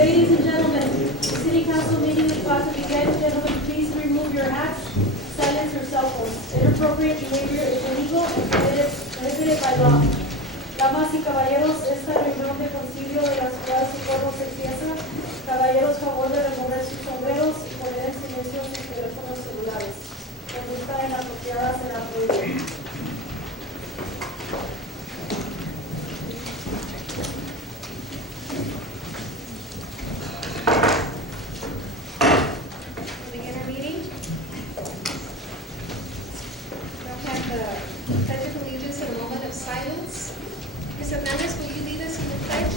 Ladies and gentlemen, the City Council meeting is about to begin. Gentlemen, please remove your hats, silence your cell phones. Inappropriate behavior is illegal and prohibited by law. Damas y caballeros, esta reunión de concilio de la ciudad de Socorro se empieza. Caballeros, favor de remover sus sombreros y poner en silencio sus teléfonos celulares. Conducta inapropiada será prohibida. Begin our meeting. We'll have the Pledge of Allegiance in a moment of silence. Ms. Hernandez, will you lead us in the pledge?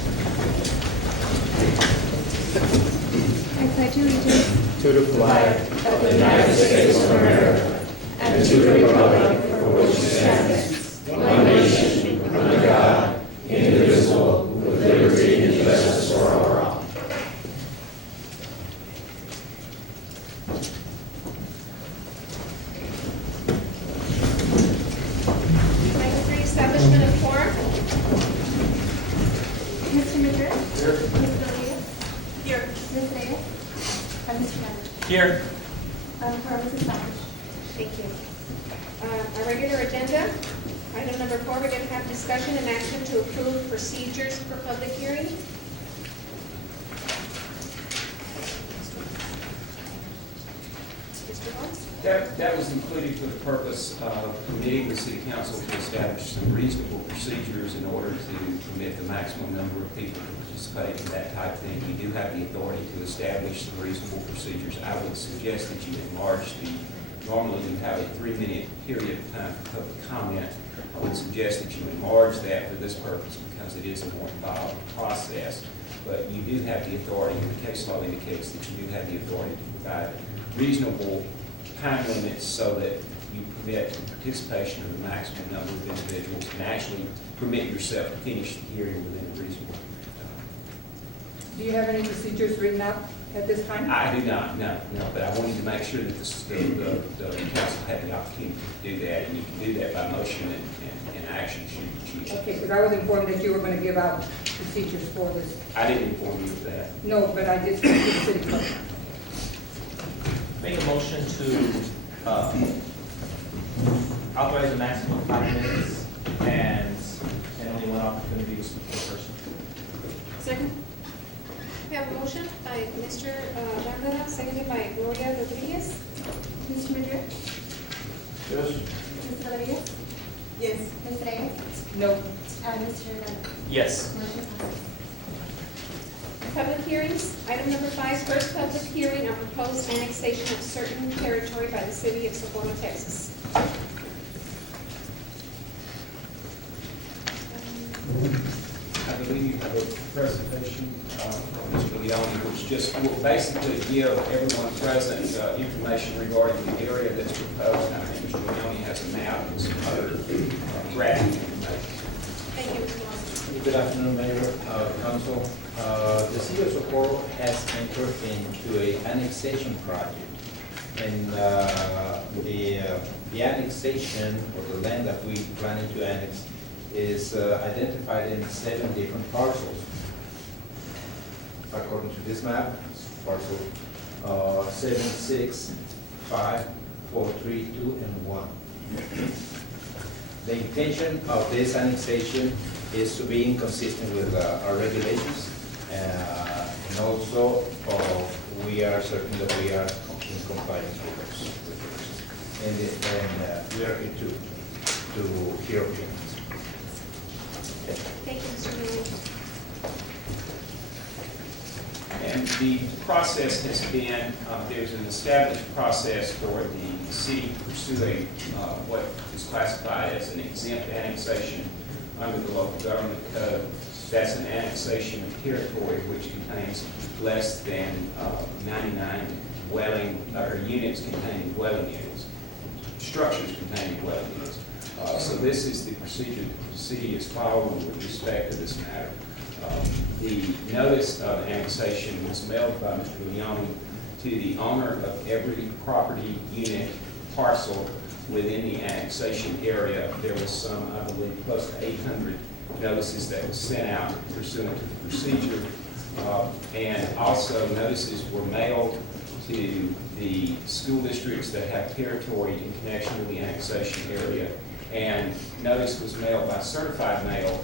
I pledge allegiance to the flag of the United States of America and to the republic for which it stands, one nation, under God, indivisible, with liberty and justice for all. Item 3, establishment of quorum. Mr. Madrid? Here. Ms. Rodriguez? Here. Ms. Reyes? And Mr. Madrid? Here. Quorum is established. Thank you. Our regular agenda, item number 4, we're going to have discussion and action to approve procedures for public hearing. Mr. Holmes? That was included for the purpose of permitting the city council to establish some reasonable procedures in order to permit the maximum number of people to participate in that type of thing. We do have the authority to establish some reasonable procedures. I would suggest that you enlarge normally you have a 3-minute period of time for public comment. I would suggest that you enlarge that for this purpose because it is a more involved process. But you do have the authority, and the case law indicates that you do have the authority to provide reasonable time limits so that you permit the participation of the maximum number of individuals and actually permit yourself to finish the hearing within a reasonable time. Do you have any procedures written up at this time? I do not, no, but I wanted to make sure that the council had the opportunity to do that, and you can do that by motion and action should you choose. Okay, because I was informed that you were going to give out procedures for this. I didn't inform you of that. No, but I did speak to the city clerk. Make a motion to authorize a maximum of 5 minutes and only one opportunity to speak per person. Second? We have a motion by Mr. Lambda, seconded by Gloria Rodriguez. Mr. Madrid? Yes. Ms. Rodriguez? Yes. Ms. Reyes? No. And Mr. Hernandez? Yes. Motion passes. Public hearings. Item number 5, first public hearing on proposed annexation of certain territory by the city of Socorro, Texas. I believe you have a presentation from Mr. Leone, which just will basically give everyone present information regarding the area that's proposed. And I think Mr. Leone has a map and some other graphic information. Thank you, Mr. Lawson. Good afternoon, Mayor, Council. The City of Socorro has entered into an annexation project. And the annexation, or the land that we planning to annex, is identified in 7 different parcels. According to this map, it's parcel 7, 6, 5, 4, 3, 2, and 1. The intention of this annexation is to be inconsistent with our regulations, and also we are certain that we are in compliance with those. And we are here to hear opinions. Thank you, Mr. Lewin. And the process has been, there's an established process for the city to pursue what is classified as an exempt annexation under the local government code. That's an annexation of territory which contains less than 99 units containing dwelling units, structures containing dwelling units. So this is the procedure that the city is following with respect to this matter. The notice of annexation was mailed by Mr. Leone to the owner of every property unit parcel within the annexation area. There was some, I believe, close to 800 notices that were sent out pursuant to the procedure. And also notices were mailed to the school districts that have territory in connection with the annexation area. And notice was mailed by certified mail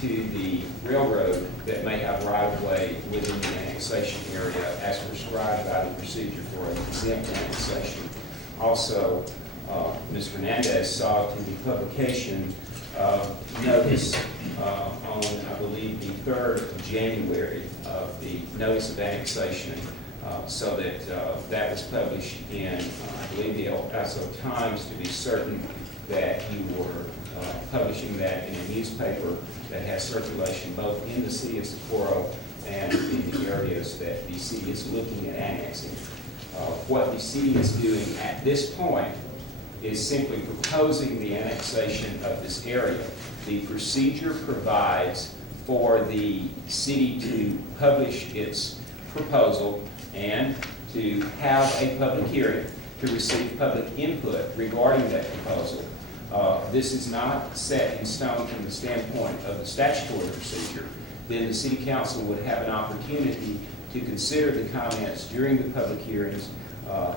to the railroad that may have right-of-way within the annexation area as prescribed by the procedure for an exempt annexation. Also, Ms. Hernandez saw to the publication notice on, I believe, the 3rd of January of the notice of annexation, so that that was published in, I believe, the El Paso Times, to be certain that you were publishing that in a newspaper that has circulation both in the city of Socorro and in the areas that the city is looking at annexing. What the city is doing at this point is simply proposing the annexation of this area. The procedure provides for the city to publish its proposal and to have a public hearing to receive public input regarding that proposal. This is not set in stone from the standpoint of the statutory procedure. Then the city council would have an opportunity to consider the comments during the public hearings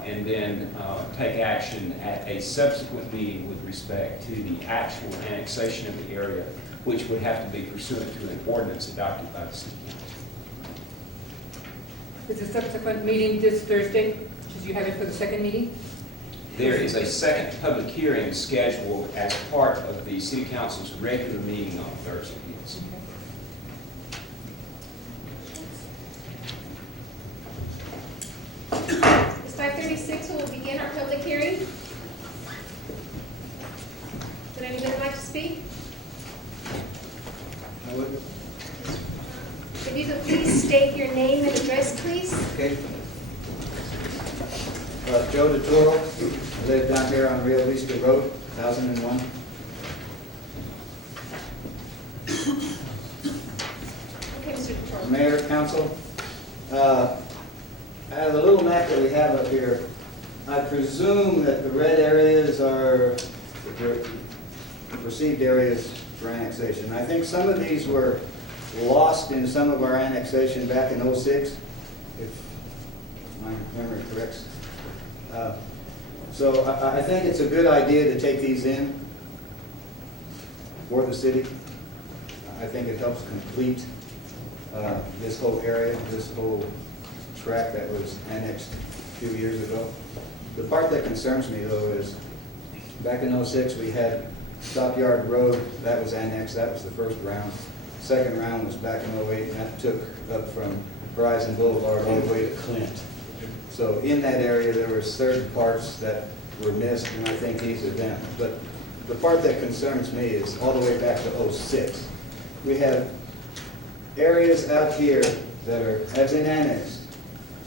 and then take action at a subsequent meeting with respect to the actual annexation of the area, which would have to be pursuant to an ordinance adopted by the city council. Is the subsequent meeting this Thursday? Did you have it for the second meeting? There is a second public hearing scheduled as part of the city council's regular meeting on Thursday. Yes. It's 5:36, we will begin our public hearing. Would anybody like to speak? I would. If you could please state your name and address, please. Okay. Joe DeToro, I live down here on Rio Vista Road, 1001. Okay, Mr. DeToro. Mayor, council, out of the little map that we have up here, I presume that the red areas are the perceived areas for annexation. I think some of these were lost in some of our annexation back in '06, if my memory corrects. So I think it's a good idea to take these in for the city. I think it helps complete this whole area, this whole tract that was annexed a few years ago. The part that concerns me though is, back in '06, we had Stockyard Road, that was annexed, that was the first round. Second round was back in '08, and that took up from Horizon Boulevard all the way to Clint. So in that area, there were certain parts that were missed, and I think these are them. But the part that concerns me is all the way back to '06. We have areas out here that have been annexed,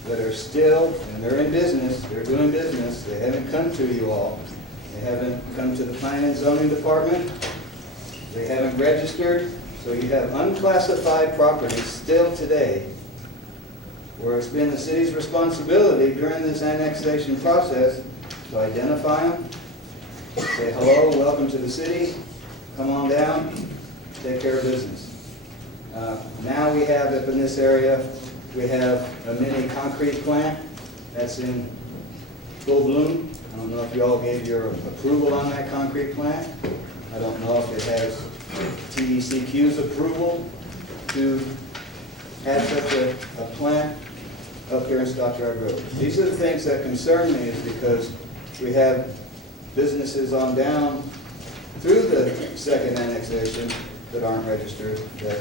that are still, and they're in business, they're doing business, they haven't come to you all. They haven't come to the Planning and Zoning Department. They haven't registered. So you have unclassified properties still today where it's been the city's responsibility during this annexation process to identify them, say hello, welcome to the city, come on down, take care of business. Now we have up in this area, we have a mini concrete plant that's in full bloom. I don't know if you all gave your approval on that concrete plant. I don't know if it has TECQ's approval to have such a plant up here in Stockyard Road. These are the things that concern me, is because we have businesses on down through the second annexation that aren't registered, that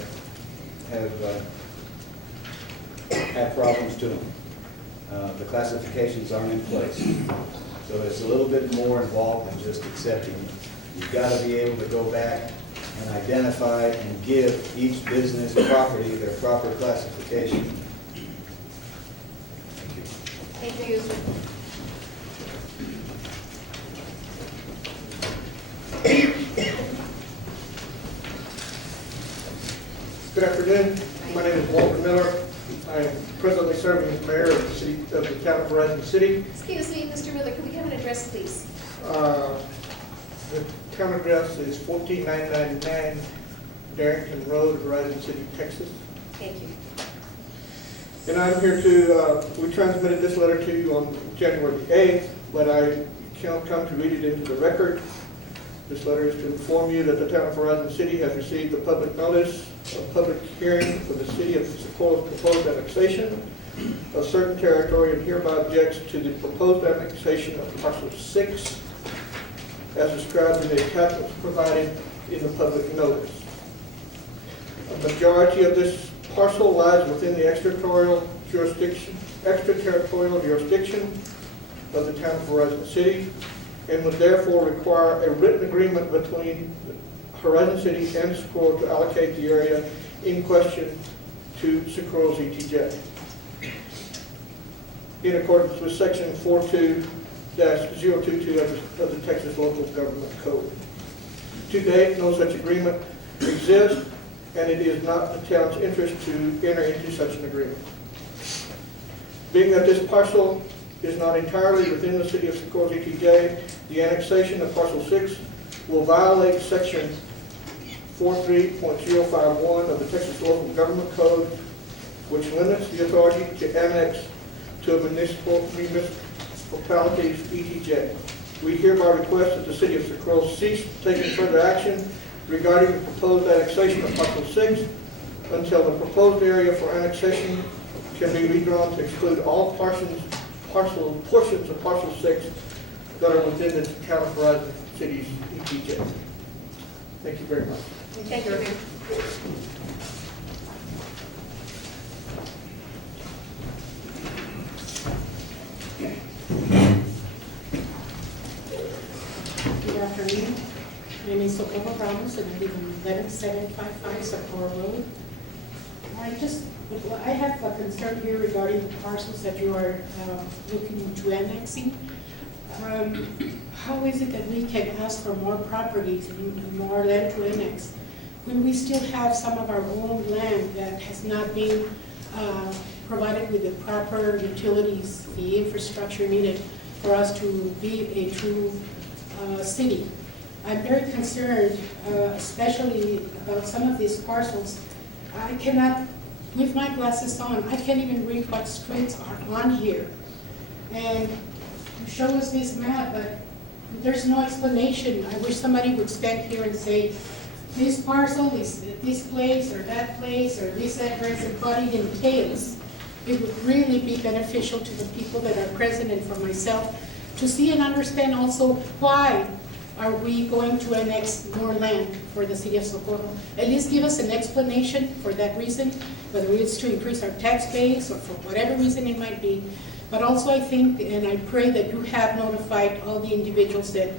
have problems to them. The classifications aren't in place. So it's a little bit more involved than just accepting. You've got to be able to go back and identify and give each business property their proper classification. Thank you, Yusuf. Good afternoon. My name is Walter Miller. I am presently serving as mayor of the town of Horizon City. Excuse me, Mr. Miller, could we have an address, please? The town address is 14999 Darrington Road, Horizon City, Texas. Thank you. And I'm here to, we transmitted this letter to you on January the 8th, but I can't come to read it into the record. This letter is to inform you that the town of Horizon City has received a public notice of public hearing for the city of Socorro's proposed annexation of certain territory, and hereby objects to the proposed annexation of parcel 6 as described in the attachments provided in the public notice. A majority of this parcel lies within the extraterritorial jurisdiction of the town of Horizon City, and would therefore require a written agreement between Horizon City and Socorro to allocate the area in question to Socorro's ETJ, in accordance with section 42-022 of the Texas Local Government Code. To date, no such agreement exists, and it is not the town's interest to enter into such an agreement. Being that this parcel is not entirely within the city of Socorro's ETJ, the annexation of parcel 6 will violate section 43.051 of the Texas Local Government Code, which limits the authority to annex to a municipality's ETJ. We hereby request that the city of Socorro cease taking further action regarding the proposed annexation of parcel 6 until the proposed area for annexation can be redrawn to exclude all portions of parcel 6 that are within the town of Horizon City's ETJ. Thank you very much. Thank you, Mayor. Good afternoon. My name is Socorro Ramos, and I live on 11755 Socorro Road. I have a concern here regarding the parcels that you are looking into annexing. How is it that we can ask for more properties and more land to annex when we still have some of our own land that has not been provided with the proper utilities, the infrastructure needed for us to be a true city? I'm very concerned, especially about some of these parcels. I cannot, with my glasses on, I can't even read what streets are on here. And you show us this map, but there's no explanation. I wish somebody would stand here and say, this parcel, this place or that place or this address and what it entails, it would really be beneficial to the people that are present and for myself to see and understand also why are we going to annex more land for the city of Socorro. At least give us an explanation for that reason, whether it's to increase our tax base or for whatever reason it might be. But also I think, and I pray that you have notified all the individuals that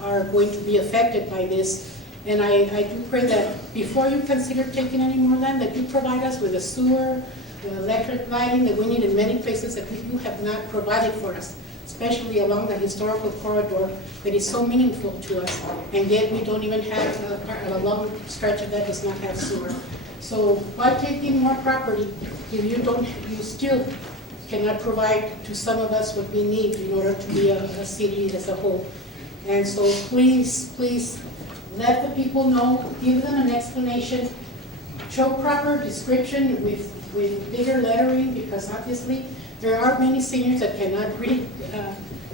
are going to be affected by this. And I do pray that before you consider taking any more land, that you provide us with a sewer, the electric lighting that we need in many places that you have not provided for us, especially along the historical corridor that is so meaningful to us. And yet we don't even have a long stretch of that does not have sewer. So why taking more property if you still cannot provide to some of us what we need in order to be a city as a whole? And so please, please let the people know, give them an explanation, show proper description with bigger lettering, because obviously there are many seniors that cannot read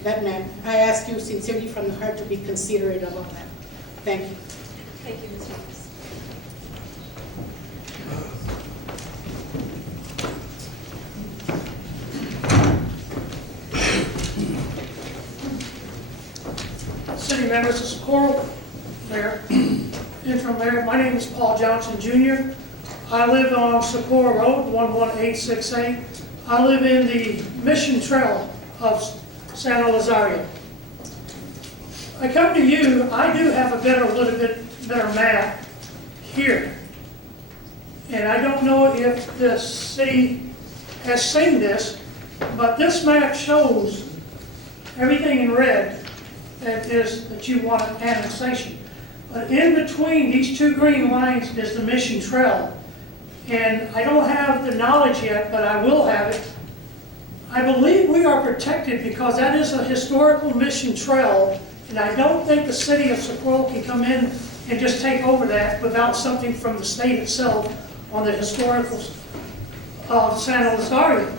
that map. I ask you sincerely from the heart to be considerate of all that. Thank you. Thank you, Ms. Ramos. City members of Socorro, Mayor, Interim Mayor, my name is Paul Johnson Jr. I live on Socorro Road, 11868. I live in the Mission Trail of San Elizario. I come to you, I do have a little bit better map here. And I don't know if the city has seen this, but this map shows everything in red that you want annexation. But in between these two green lines is the Mission Trail. And I don't have the knowledge yet, but I will have it. I believe we are protected because that is a historical Mission Trail, and I don't think the city of Socorro can come in and just take over that without something from the state itself on the historicals of San Elizario.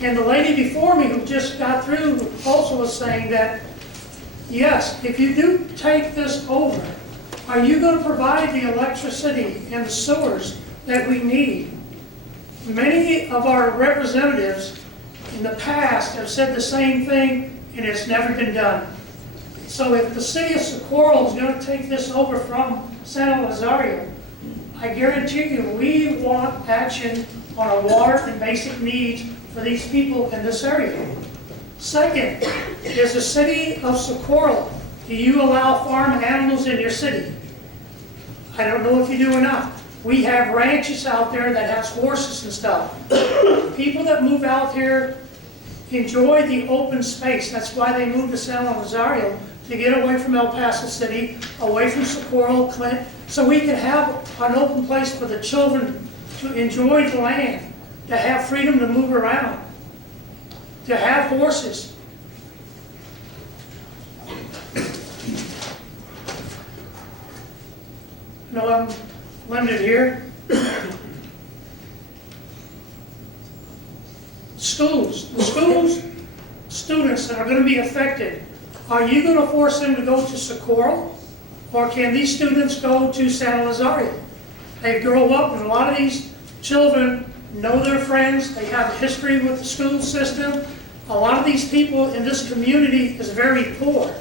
And the lady before me who just got through also was saying that, yes, if you do take this over, are you going to provide the electricity and the sewers that we need? Many of our representatives in the past have said the same thing, and it's never been done. So if the city of Socorro is going to take this over from San Elizario, I guarantee you we want action on our water and basic needs for these people in this area. Second, is the city of Socorro, do you allow farm animals in your city? I don't know if you do or not. We have ranches out there that has horses and stuff. People that move out here enjoy the open space. That's why they moved to San Elizario, to get away from El Paso City, away from Socorro, Clint, so we can have an open place for the children to enjoy the land, to have freedom to move around, to have horses. No, I'm limited here. Schools, the schools, students that are going to be affected, are you going to force them to go to Socorro? Or can these students go to San Elizario? They grow up, and a lot of these children know their friends, they have a history with the school system. A lot of these people in this community is very poor.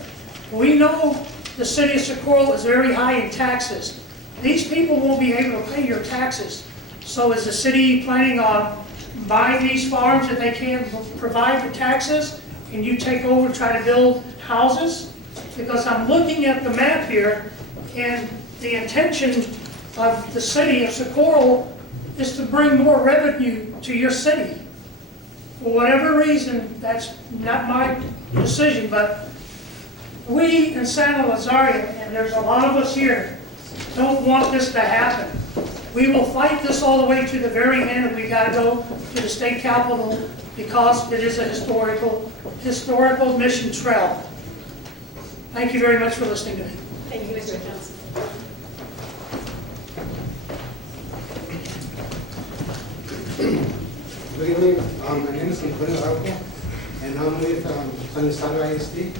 We know the city of Socorro is very high in taxes. These people won't be able to pay your taxes. So is the city planning on buying these farms that they can't provide the taxes, and you take over and try to build houses? Because I'm looking at the map here, and the intention of the city of Socorro is to bring more revenue to your city. For whatever reason, that's not my decision, but we in San Elizario, and there's a lot of us here, don't want this to happen. We will fight this all the way to the very end, and we got to go to the state capitol because it is a historical Mission Trail. Thank you very much for listening to me. Thank you, Mr. Johnson. Good evening. My name is Antonio Araujo, and I'm with San Elizario ISD.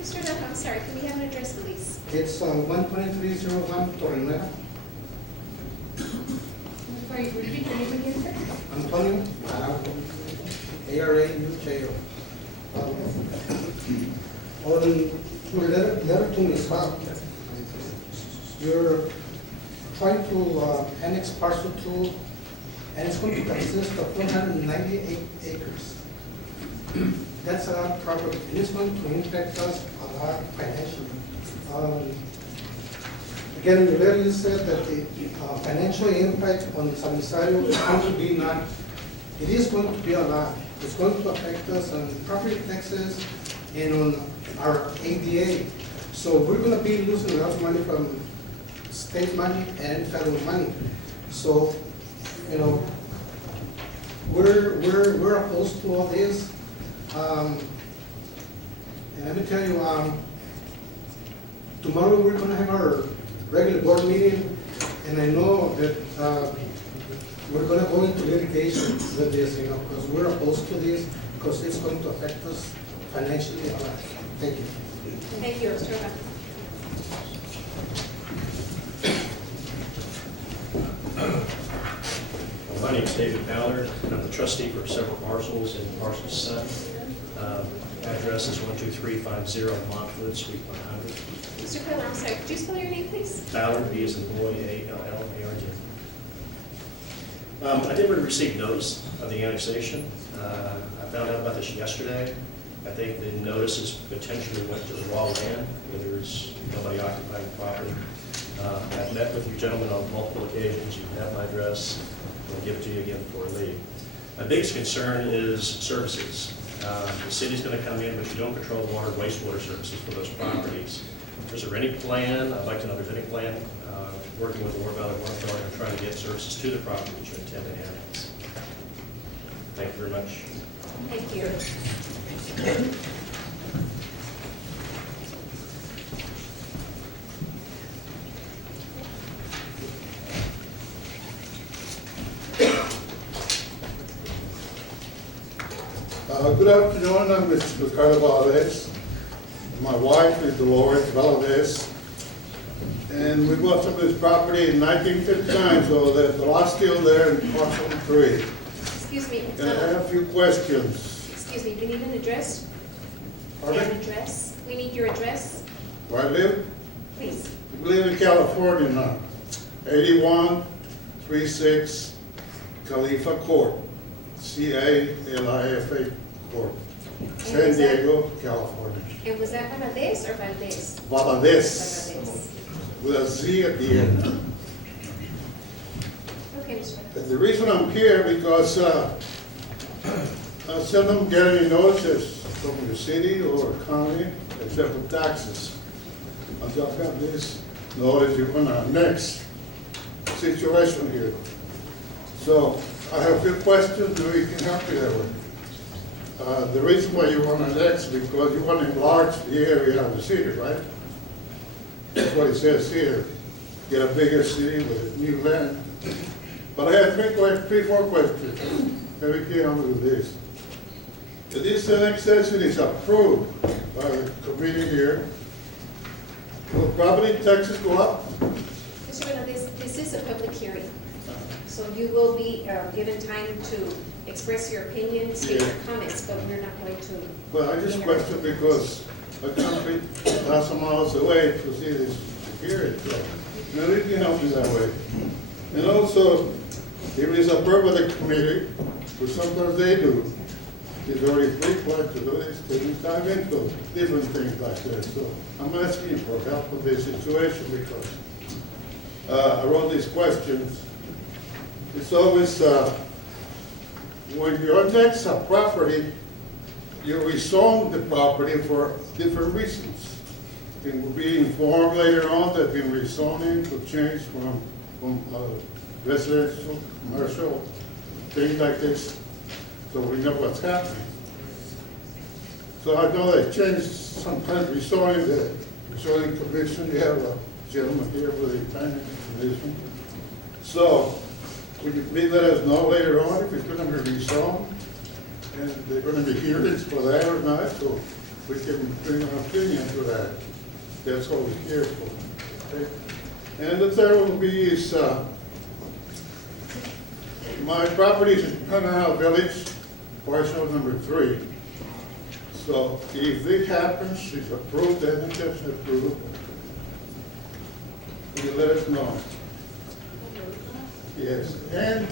Mr. Alonso, I'm sorry, can we have an address, please? It's 12301 Torrenueva. Sorry, repeat your name again, sir? Antonio Araujo. Araujo. On your letter to Ms. Hart, you're trying to annex parcel 2, and it's going to consist of 198 acres. That's a lot of property, and it's going to impact us a lot financially. Again, in the letter you said that the financial impact on San Rosario is going to be not, it is going to be a lot. It's going to affect us on property taxes and on our ADA. So we're going to be losing a lot of money from state money and federal money. So, you know, we're opposed to all this. And let me tell you, tomorrow we're going to have our regular board meeting, and I know that we're going to go into litigation with this, you know, because we're opposed to this, because it's going to affect us financially a lot. Thank you. Thank you, Mr. Alonso. My name is David Ballard, and I'm the trustee for several parcels in parcel 7. Address is 12350 Montwood, Suite 100. Mr. Quayler, I'm sorry, could you spell your name, please? Ballard, B as in boy, A-L-L-A-R-D. I did receive notice of the annexation. I found out about this yesterday. I think the notices potentially went to the raw land, where there's nobody occupying the property. I've met with you gentlemen on multiple occasions. You have my address. I'll give it to you again before I leave. My biggest concern is services. The city's going to come in, but you don't control water, wastewater services for those properties. Is there any plan, I'd like to know if there's any plan, working with Oro Valley Water Authority on trying to get services to the property that you intend to annex? Thank you very much. Thank you. Good afternoon, I'm Mr. Ricardo Valdez. My wife is Dolores Valdez. And we bought some of this property in 1959, so the lot's still there in parcel 3. Excuse me. And I have a few questions. Excuse me, do you need an address? Pardon? An address? We need your address, Where I live? please. We live in California now. 8136 Khalifa Court. C-A-L-I-F-A Court. San Diego, California. And was that Valdez or Valdez? Valdez. Valdez. With a Z at the end. Okay, Mr. And the reason I'm here because I seldom get any notices from the city or county except for taxes. Until I got this notice, you're gonna next situation here. So I have a few questions, maybe you can help me that way. The reason why you want to next is because you want to enlarge the area of the city, right? That's what it says here. Get a bigger city with new land. But I have three, four questions. Maybe you can help me with this. If this annexation is approved by the committee here, will property taxes go up? Mr. Valdez, this is a public hearing. So you will be given time to express your opinions, make your comments, but we're not going to. Well, I just question because I can't be 1,000 miles away to see this hearing. So maybe you can help me that way. And also, if it's approved by the committee, which sometimes they do, it's already frequent to do this, taking time into different things like that. So I'm asking for help with this situation because I wrote these questions. It's always, when you annex a property, you rezone the property for different reasons. It will be informed later on that the rezoning to change from residential, commercial, things like this, so we know what's happening. So I know they change sometimes rezoning the zoning commission. You have a gentleman here with the planning commission. So would you please let us know later on if it's going to be rezoned? And they're going to be hearings for that or not, so we can bring an opinion to that. That's what we're here for. Okay? And the third will be is, my property is in Panama Village, parcel number 3. So if this happens, if approved, then it gets approved, you let us know. Yes, and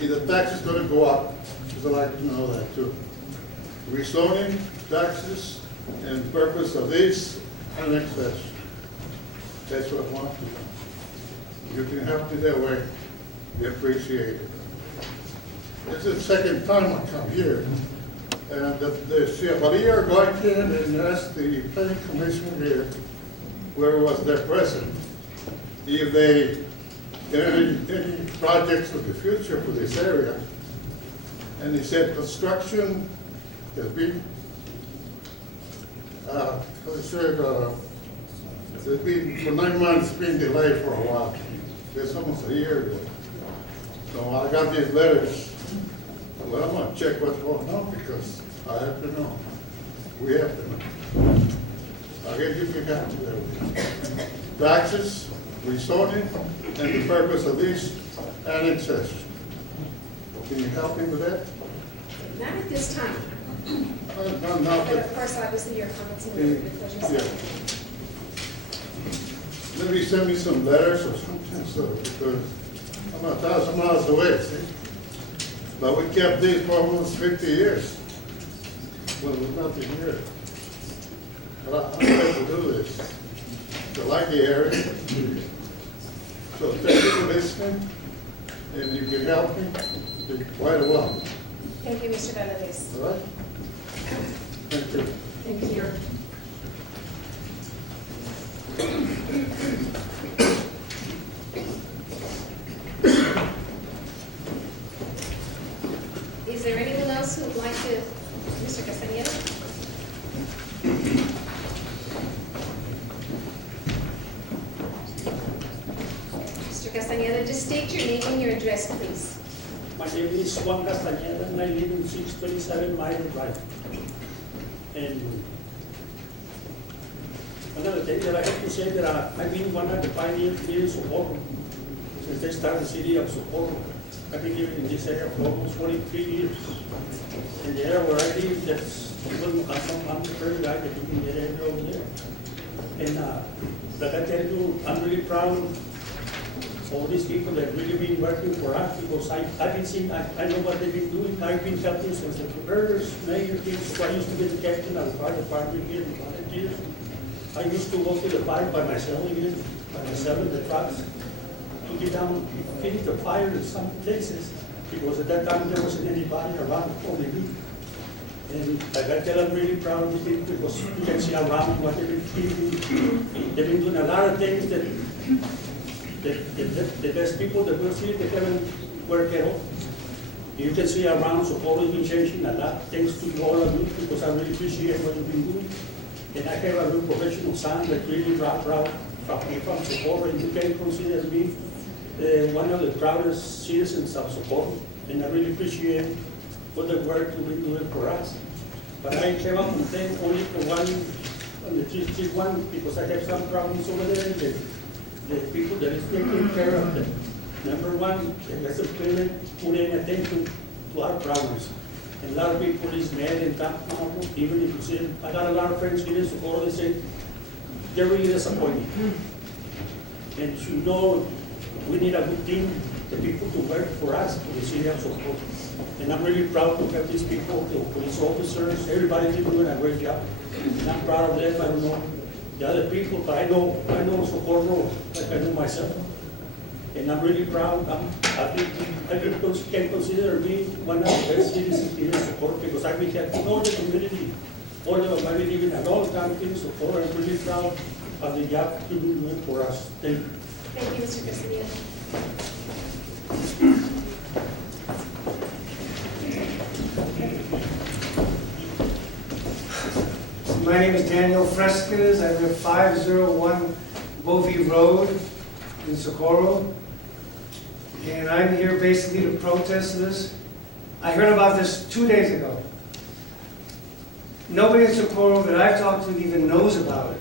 if the tax is gonna go up, because I'd like to know that too. Rezoning, taxes, and purpose of this annexation. That's what I want to know. You can help me that way, we appreciate it. This is the second time I come here, and the Chevalier got in and asked the planning commission here, where was their president, if they get any projects of the future for this area. And he said construction has been, it's been, for 9 months, been delayed for a while. It's almost a year ago. So I got these letters. Well, I'm gonna check what's going on because I have to know. We have to know. I guess you can help me there. Taxes, rezoning, and the purpose of this annexation. Can you help me with that? Not at this time, No, but of course, obviously, your comments and your questions. Yeah. Maybe send me some letters or something, so, because I'm 1,000 miles away, see? But we kept these for almost 50 years. Well, there's nothing here. But I'm going to do this. I like the area. So thank you for listening, and you can help me, it's quite a while. Thank you, Mr. Valadez. All right? Thank you. Thank you. Is there anyone else who would like to, Mr. Castañeda? Mr. Castañeda, just state your name and your address, please. My name is Juan Castañeda, and I live in 627 Mile Drive. And another thing that I have to say that I've been one of the pioneers here in Socorro. Since they started the city of Socorro, I've been living in this area for almost 43 years. In the area where I live, I'm the first guy that you can get in over there. And like I tell you, I'm really proud of all these people that really been working for us, because I've been seeing, I know what they've been doing. I've been helping since the first mayor came. So I used to be the captain of the fire department here in volunteers. I used to go to the fire by myself again, by myself in the trucks, to get down, finish the fire in some places, because at that time there wasn't anybody around only me. And like I tell, I'm really proud of it, because you can see around what they've been doing. They've been doing a lot of things that the best people that we'll see, they haven't worked at all. You can see around, Socorro has been changing a lot, thanks to all of you, because I really appreciate what you've been doing. And I have a real professional son that really proud from Socorro, and you can consider me one of the proudest citizens of Socorro. And I really appreciate what the work you've been doing for us. But I have a complaint only for one, on the district one, because I have some problems over there. The people that is taking care of them. Number one, as a parent, put in attention to our problems. And a lot of people is mad and talk, even if you say, I got a lot of friends here in Socorro, they say, they're really disappointed. And you know, we need a good team, the people to work for us, for the city of Socorro. And I'm really proud to have these people, the police officers, everybody's doing a great job. And I'm proud of them. I don't know the other people, but I know Socorro like I know myself. And I'm really proud. I can consider me one of the best citizens here in Socorro, because I've been helping all the community. All of them, I've been living a long time here in Socorro. I'm really proud of the job you've been doing for us. Thank you. Thank you, Mr. Castañeda. My name is Daniel Fresquez. I live 501 Bovey Road in Socorro. And I'm here basically to protest this. I heard about this 2 days ago. nobody in Socorro that I've talked to even knows about it.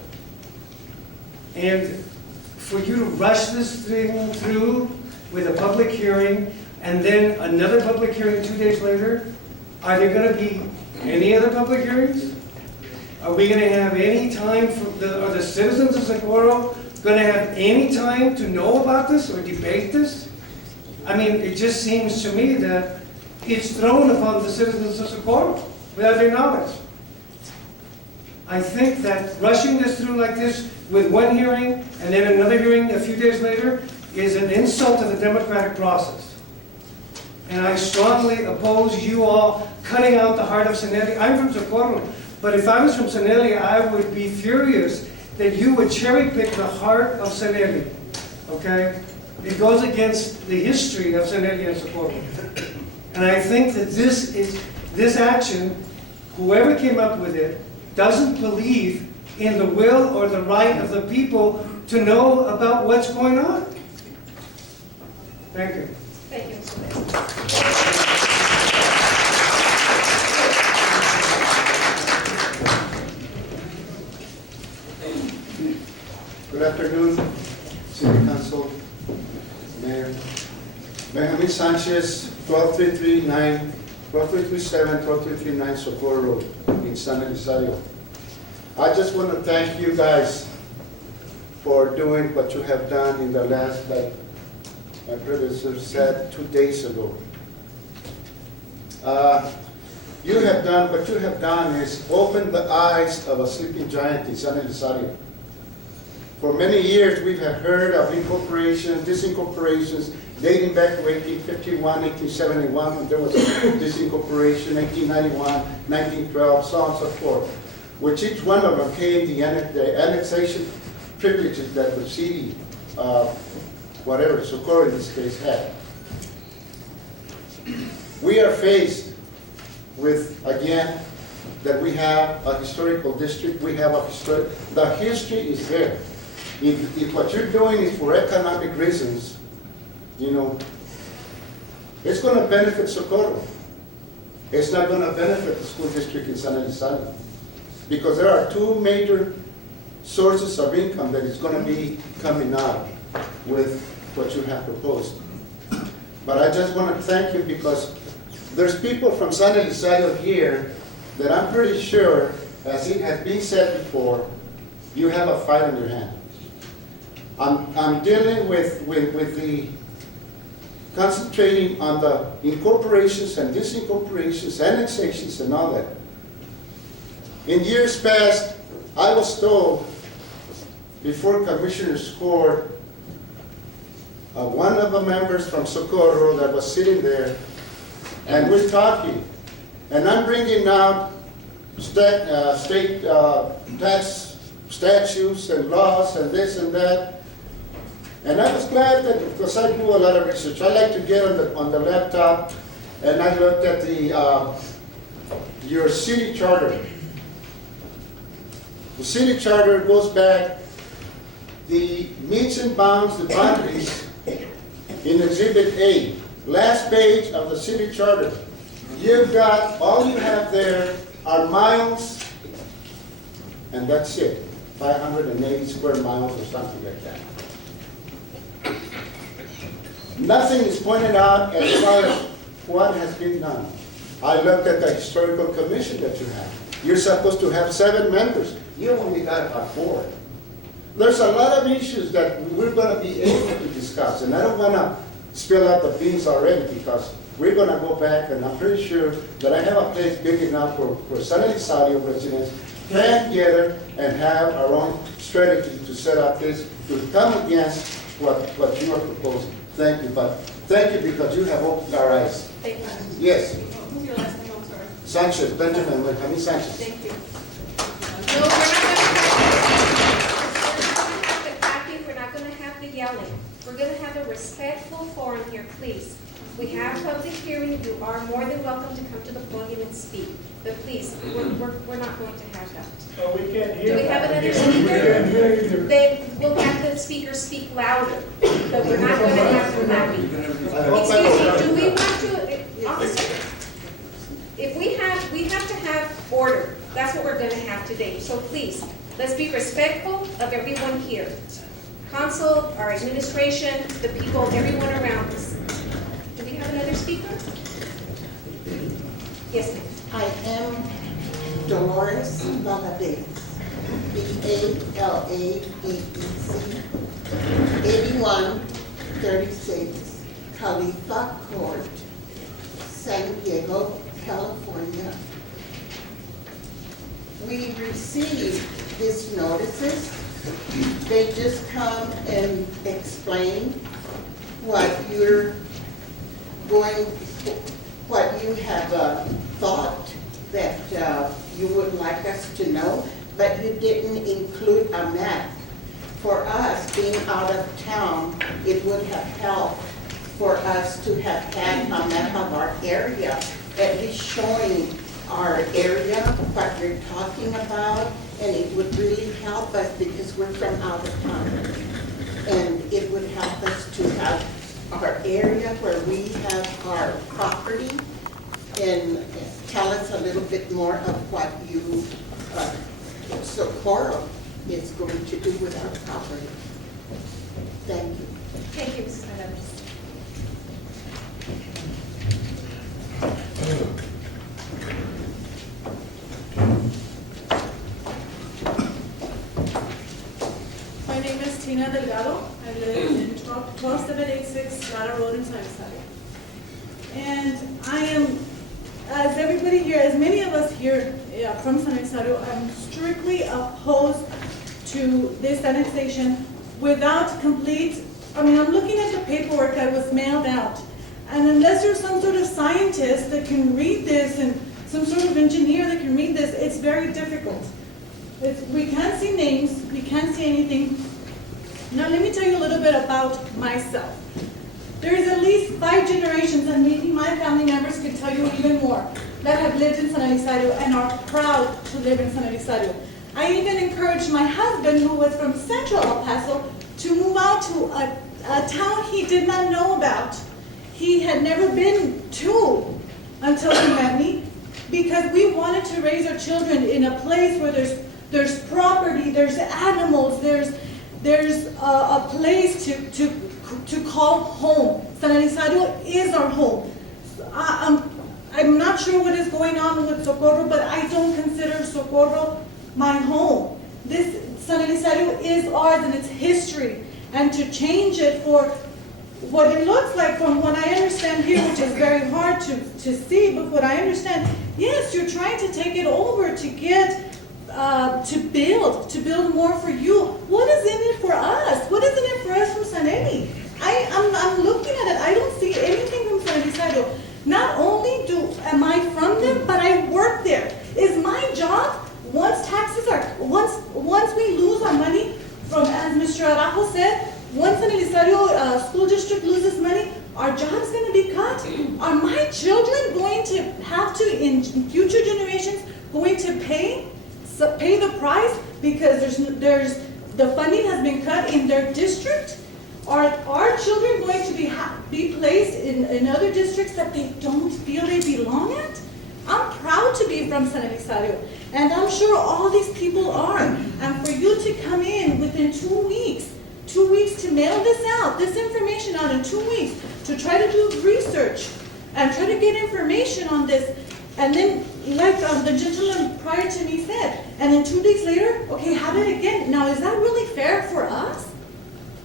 And for you to rush this thing through with a public hearing, and then another public hearing 2 days later, are there gonna be any other public hearings? Are we gonna have any time are the citizens of Socorro gonna have any time to know about this or debate this? I mean, it just seems to me that it's thrown upon the citizens of Socorro without their knowledge. I think that rushing this through like this with one hearing and then another hearing a few days later is an insult to the democratic process. And I strongly oppose you all cutting out the heart of Cenelia. I'm from Socorro, but if I was from Cenelia, I would be furious that you would cherry pick the heart of Cenelia, okay? It goes against the history of Cenelia and Socorro. And I think that this action, whoever came up with it, doesn't believe in the will or the right of the people to know about what's going on. Thank you. Thank you, Mr. Mayor. Good afternoon, City Council, Mayor. Benjamin Sanchez, 12339, 12337, 12339 Socorro Road in San Elizario. I just want to thank you guys for doing what you have done in the last, like my predecessor said 2 days ago. You have done, what you have done is open the eyes of a sleeping giant in San Elizario. For many years, we have heard of incorporations, disincorporations, dating back to 1851, 1871, when there was a disincorporation, 1891, 1912, so on and so forth. Which each one of them came the annexation privileges that the city, whatever, Socorro in this case, had. We are faced with, again, that we have a historical district, we have a the history is there. If what you're doing is for economic reasons, you know, it's going to benefit Socorro. It's not going to benefit the school district in San Elizario. Because there are two major sources of income that is going to be coming out with what you have proposed. But I just want to thank you because there's people from San Elizario here that I'm pretty sure, as it has been said before, you have a fight on your hand. I'm dealing with the concentrating on the incorporations and disincorporations, annexations and all that. In years past, I was told before Commissioner's Court, one of the members from Socorro that was sitting there, and we're talking, and I'm bringing out state tax statutes and laws and this and that. And I was glad that, because I do a lot of research, I like to get on the laptop, and I looked at your city charter. The city charter goes back, the meets and bounds, the boundaries in Exhibit A, last page of the city charter. You've got, all you have there are miles, and that's it, 580 square miles or something like that. Nothing is pointed out as far as what has been done. I looked at the historical commission that you have. You're supposed to have 7 members. You only got about 4. There's a lot of issues that we're going to be able to discuss, and I don't want to spill out the beans already because we're going to go back, and I'm pretty sure that I have a place big enough for San Elizario residents to plan together and have our own strategy to set up this, to come against what you are proposing. Thank you, but thank you because you have opened our eyes. Thank you. Yes. Who's your last name? I'm sorry. Sanchez, Benjamin Sanchez. Thank you. No, we're not going to have the clapping, we're not going to have the yelling. We're going to have a respectful forum here, please. We have public hearing, you are more than welcome to come to the podium and speak. But please, we're not going to have that. Oh, we can't hear. Do we have another We speaker? can't hear either. Then we'll have the speaker speak louder, but we're not going to have the clapping. Excuse me, do we want to, officer, if we have to have order. That's what we're gonna have today. So please, let's be respectful of everyone here. Council, our administration, the people, everyone around us. Do we have another speaker? Yes, ma'am. I am Dolores Valadez, Valaadez, 8136 Khalifa Court, San Diego, California. We received these notices. They just come and explain what you're going, what you have thought that you would like us to know, but you didn't include a map. For us, being out of town, it would have helped for us to have had a map of our area, at least showing our area, what you're talking about, and it would really help us because we're from out of town. And it would help us to have our area where we have our property, and tell us a little bit more of what you, Socorro is going to do with our property. Thank you. Thank you, Mrs. Hernandez. My name is Tina Delgado. I live in 12786 Lara Road in San Isidro. And I am, as everybody here, as many of us here from San Isidro, I'm strictly opposed to this annexation without complete, I'm looking at the paperwork that was mailed out. And unless there's some sort of scientist that can read this and some sort of engineer that can read this, it's very difficult. We can't see names, we can't see anything. Now let me tell you a little bit about myself. There's at least 5 generations, and maybe my family members could tell you even more, that have lived in San Elizario and are proud to live in San Elizario. I even encouraged my husband, who was from Central El Paso, to move out to a town he did not know about. He had never been to until he met me, because we wanted to raise our children in a place where there's property, there's animals, there's a place to call home. San Elizario is our home. I'm not sure what is going on with Socorro, but I don't consider Socorro my home. This San Elizario is ours and it's history. And to change it for what it looks like, from what I understand here, which is very hard to see, but what I understand, yes, you're trying to take it over to get, to build more for you. What is in it for us? What is in it for us from San Eli? I'm looking at it, I don't see anything from San Elizario. Not only am I from there, but I work there. Is my job, once we lose our money, from, as Mr. Araujo said, once San Elizario school district loses money, our job's going to be cut. Are my children going to have to, in future generations, going to pay the price because the funding has been cut in their district? Are our children going to be placed in other districts that they don't feel they belong at? I'm proud to be from San Elizario, and I'm sure all these people are. And for you to come in within 2 weeks to mail this out, this information out in 2 weeks, to try to do research and try to get information on this, and then like the gentleman prior to me said, and then 2 weeks later, okay, have it again. Now, is that really fair for us?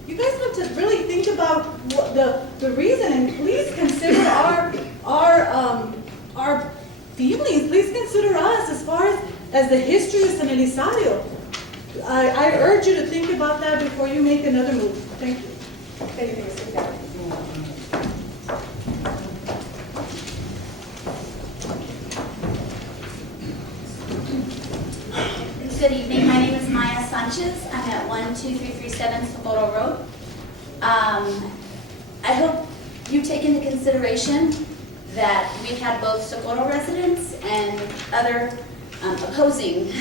You guys have to really think about what the reason, and please consider our feelings. Please consider us as far as the history of San Elizario. I urge you to think about that before you make another move. Thank you. Thank you, Mr. Garrett. Good evening, my name is Maya Sanchez. I'm at 12337 Socorro Road. I hope you take into consideration that we've had both Socorro residents and other opposing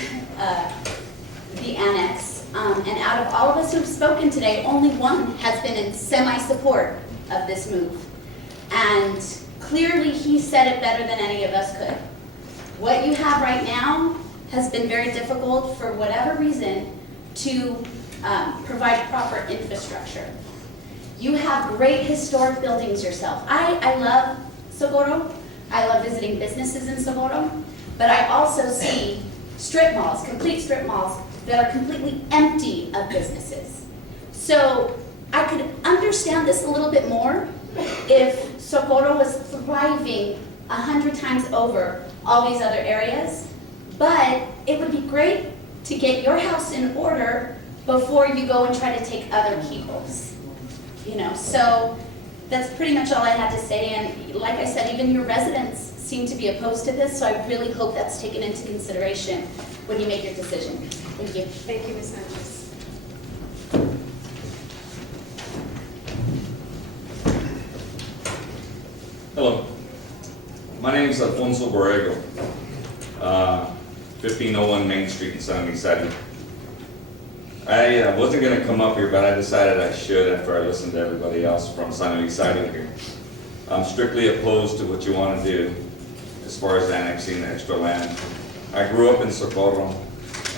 the annex. And out of all of us who've spoken today, only one has been in semi-support of this move. And clearly he said it better than any of us could. What you have right now has been very difficult for whatever reason to provide proper infrastructure. You have great historic buildings yourself. I love Socorro. I love visiting businesses in Socorro, but I also see strip malls, complete strip malls, that are completely empty of businesses. So I could understand this a little bit more if Socorro was thriving 100 times over all these other areas, but it would be great to get your house in order before you go and try to take other people's. You know, so that's pretty much all I had to say, and like I said, even your residents seem to be opposed to this, so I really hope that's taken into consideration when you make your decision. Thank you. Thank you, Ms. Sanchez. Hello, my name is Alfonso Borrego, 1501 Main Street in San Luis. I wasn't going to come up here, but I decided I should after I listened to everybody else from San Luis here. I'm strictly opposed to what you want to do as far as annexing the extra land. I grew up in Socorro,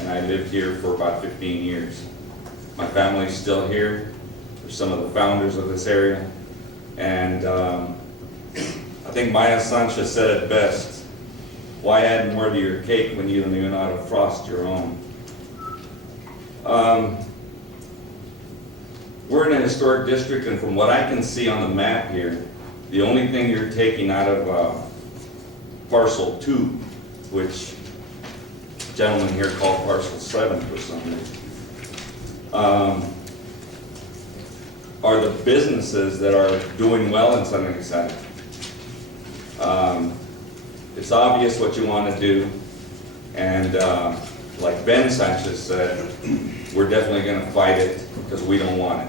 and I lived here for about 15 years. My family's still here. They're some of the founders of this area. And I think Maya Sanchez said it best. Why add more to your cake when you don't even know how to frost your own? We're in a historic district, and from what I can see on the map here, the only thing you're taking out of parcel 2, which gentlemen here call parcel 7 for some reason, are the businesses that are doing well in San Luis. It's obvious what you want to do, and like Ben Sanchez said, we're definitely going to fight it because we don't want it.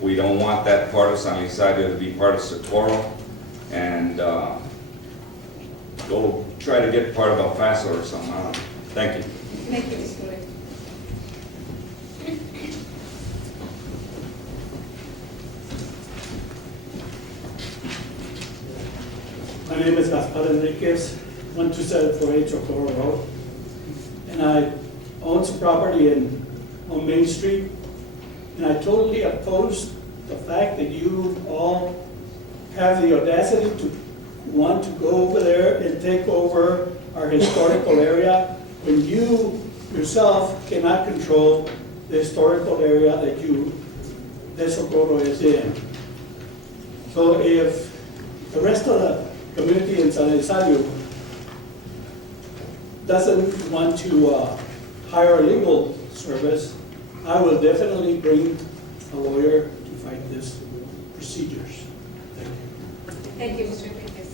We don't want that part of San Luis to be part of Socorro, and go try to get part of El Paso or something. I don't know. Thank you. Thank you, Ms. Goulet. My name is Gaspar Enriquez, 12748 Socorro Road, and I own some property on Main Street, and I totally oppose the fact that you all have the audacity to want to go over there and take over our historical area when you yourself cannot control the historical area that Socorro is in. So if the rest of the community in San Elizario doesn't want to hire a legal service, I will definitely bring a lawyer to fight this procedures. Thank you. Thank you, Mr. Enriquez.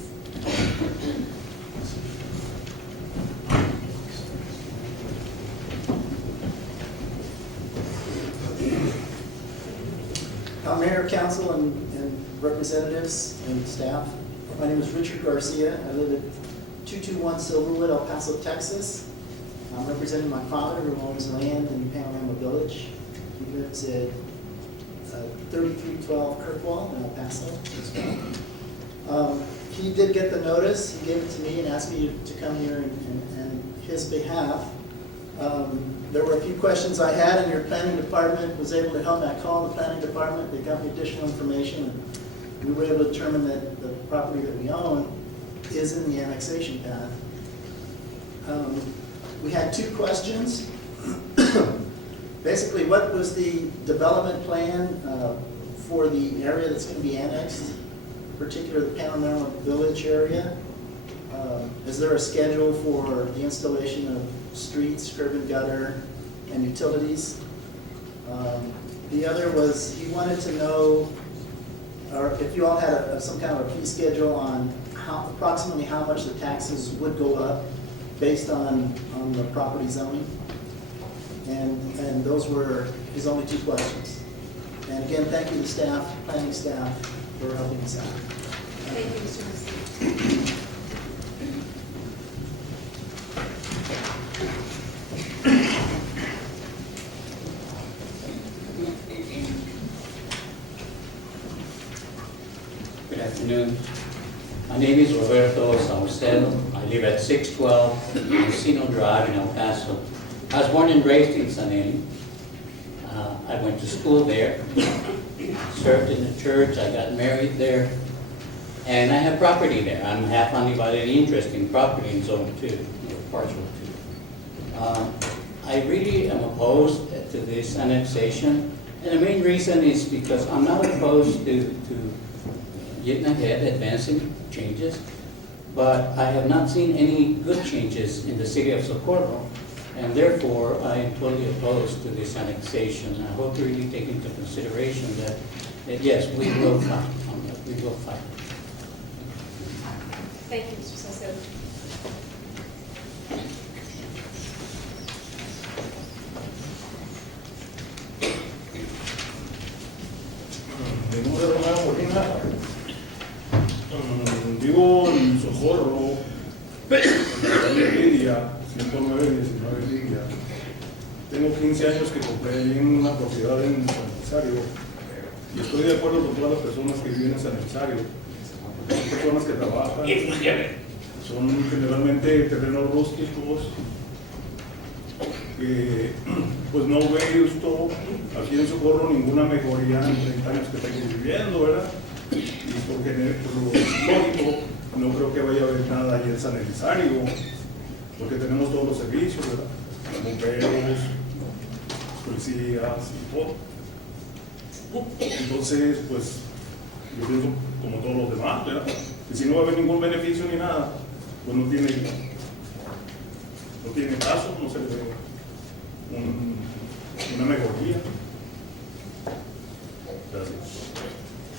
Mayor, council, and representatives and staff. My name is Richard Garcia. I live at 221 Silverwood, El Paso, Texas. I'm representing my father who owns land in Panorama Village. He lives at 3312 Kirkwall in El Paso as well. He did get the notice. He gave it to me and asked me to come here in his behalf. There were a few questions I had, and your planning department was able to help me. I called the planning department. They got me additional information, and we were able to determine that the property that we own is in the annexation path. We had two questions. Basically, what was the development plan for the area that's going to be annexed, particularly the Panorama Village area? Is there a schedule for the installation of streets, curb and gutter, and utilities? The other was, he wanted to know, or if you all had some kind of a fee schedule on approximately how much the taxes would go up based on the property zoning. And those were his only two questions. And again, thank you to staff, planning staff, for helping us out. Thank you, Mr. Garcia. Good afternoon. My name is Roberto Saucedo. I live at 612 Encino Drive in El Paso. I was born and raised in San Eli. I went to school there, served in the church, I got married there, and I have property there. I'm half undivided interest in property in Zone 2, or Parcel 2. I really am opposed to this annexation, and the main reason is because I'm not opposed to getting ahead, advancing changes, but I have not seen any good changes in the city of Socorro, and therefore I am totally opposed to this annexation. I hope you really take into consideration that yes, we will fight on that. We will fight. Thank you, Mr. Saucedo. Mi nombre es Romero Molina. Vivo en Socorro, en la calle Lidia, 109-19 Lidia. Tengo 15 años que compré en una propiedad en San Elizario y estoy de acuerdo con todas las personas que viven en San Elizario. Son personas que trabajan, son generalmente terrenos rústicos, que pues no veo esto aquí en Socorro ninguna mejoría en 30 años que tengo viviendo, ¿verdad? Y por lo lógico, no creo que vaya a haber nada ahí en San Elizario, porque tenemos todos los servicios, ¿verdad? Bomberos, policías y todo. Entonces, pues, yo pienso como todos los demás, ¿verdad? Que si no va a haber ningún beneficio ni nada, pues no tiene caso, no se le ve una mejoría. Gracias.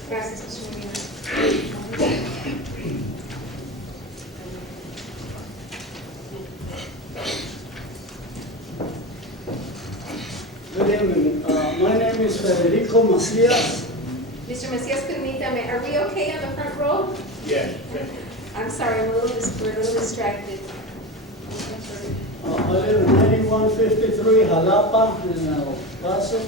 Gracias, Mr. Molina. Good evening. My name is Federico Macias. Mr. Macias, permítame, are we okay on the front row? Yes. I'm sorry, we're a little distracted. I live in 9153 Jalapa in El Paso.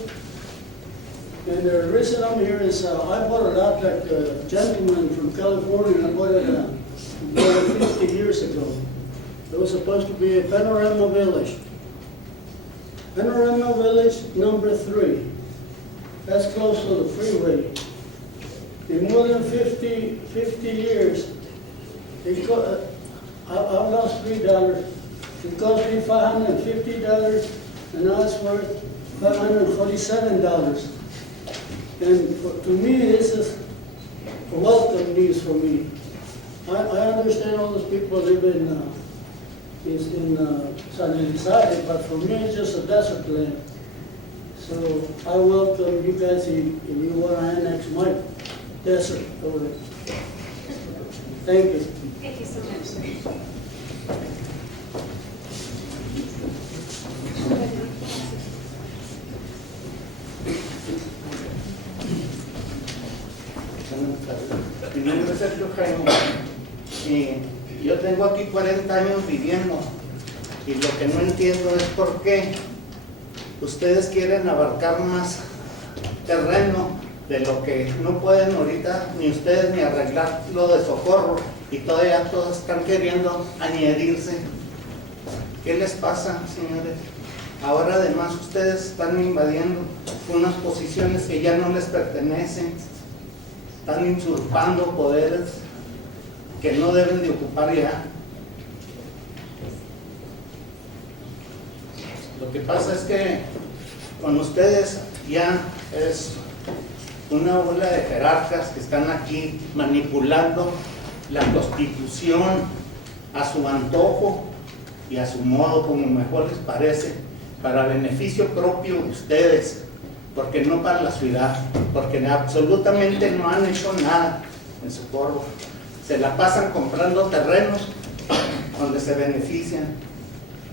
And the reason I'm here is I bought a lot like a gentleman from California. I bought it more than 50 years ago. It was supposed to be a Panorama Village. Panorama Village number 3. That's close to the freeway. In more than 50 years, I've lost $3. It cost me $550, and now it's worth $547. And to me, this is welcome news for me. I understand all those people live in San Elizario, but for me, it's just a desert land. So I welcome you guys if you want to annex my desert over there. Thank you. Thank you so much, sir. Mi nombre es Sergio Jaime y yo tengo aquí 40 años viviendo y lo que no entiendo es por qué ustedes quieren abarcar más terreno de lo que no pueden ahorita ni ustedes ni arreglar lo de Socorro y todavía todos están queriendo añadirse. ¿Qué les pasa, señores? Ahora además ustedes están invadiendo unas posiciones que ya no les pertenecen, están usurpando poderes que no deben de ocupar ya. Lo que pasa es que con ustedes ya es una bola de jerarcas que están aquí manipulando la Constitución a su antojo y a su modo, como mejor les parece, para beneficio propio de ustedes, porque no para la ciudad, porque absolutamente no han hecho nada en Socorro. Se la pasan comprando terrenos donde se benefician,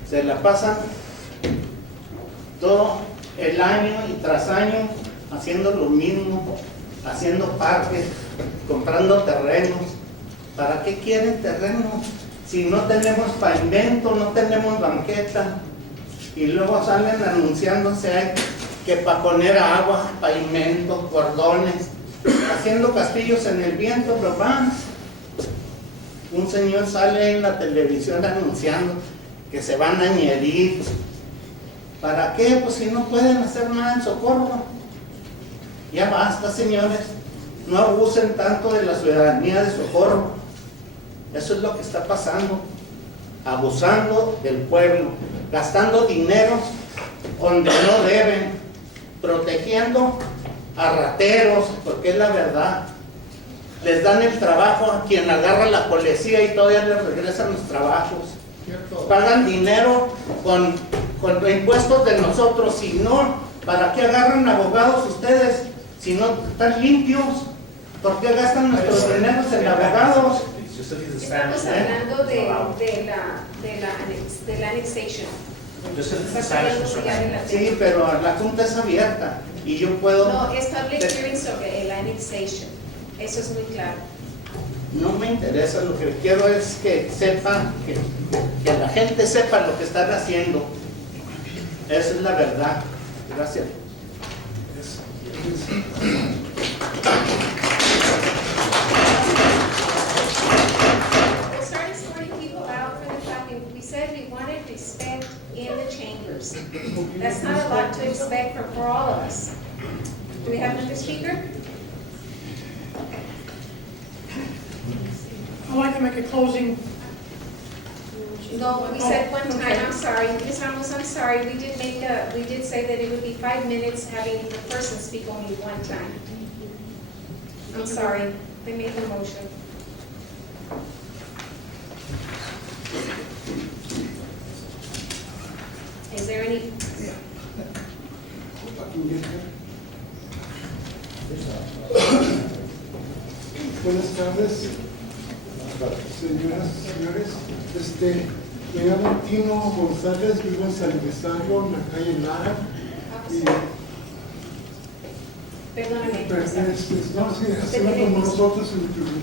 se la pasan todo el año y tras año haciendo lo mismo, haciendo parques, comprando terrenos. ¿Para qué quieren terrenos si no tenemos pavimento, no tenemos banqueta? Y luego salen anunciándose que para poner agua, pavimento, cordones, haciendo castillos en el viento, pero van. un señor sale en la televisión anunciando que se van a añadir. ¿Para qué? Pues si no pueden hacer nada en Socorro. Ya basta, señores. No abusen tanto de la ciudadanía de Socorro. Eso es lo que está pasando. Abusando del pueblo, gastando dinero donde no deben, protegiendo a rateros, porque es la verdad. Les dan el trabajo a quien agarra la policía y todavía les regresan los trabajos. Pagan dinero con impuestos de nosotros. Si no, ¿para qué agarran abogados ustedes? Si no están limpios, ¿por qué gastan nuestros dineros en abogados? Estamos hablando de la annexation. Estás hablando ya de la- Sí, pero la junta es abierta y yo puedo... No, es public hearing sobre el annexation. Eso es muy claro. No me interesa, lo que quiero es que sepan, que la gente sepa lo que están haciendo. Esa es la verdad. Gracias. We'll start escorting people out for the clapping. We said we wanted respect in the chambers. That's not a lot to expect for all of us. Do we have another speaker? I'd like to make a closing. No, we said one time, I'm sorry, Ms. Ramos, I'm sorry, we did say that it would be 5 minutes having the person speak only one time. I'm sorry, they made the motion. Is there any, Buenas tardes, señoras y señores. Me llamo Tino González, vivo en San Elizario, en la calle Lara. perdóname, No, sí, así como nosotros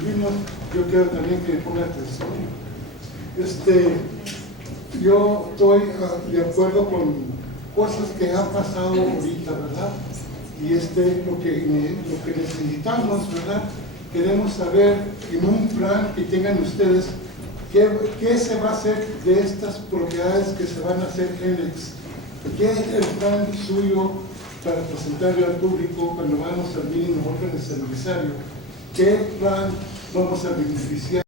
vivimos, yo quiero también que ponga atención. Yo estoy de acuerdo con cosas que han pasado ahorita, ¿verdad? Y lo que necesitamos, ¿verdad? Queremos saber en un plan que tengan ustedes qué se va a hacer de estas propiedades que se van a hacer annex. ¿Qué es el plan suyo para presentarle al público cuando vamos al mínimo nosotros en el San Elizario? ¿Qué plan vamos a beneficiar?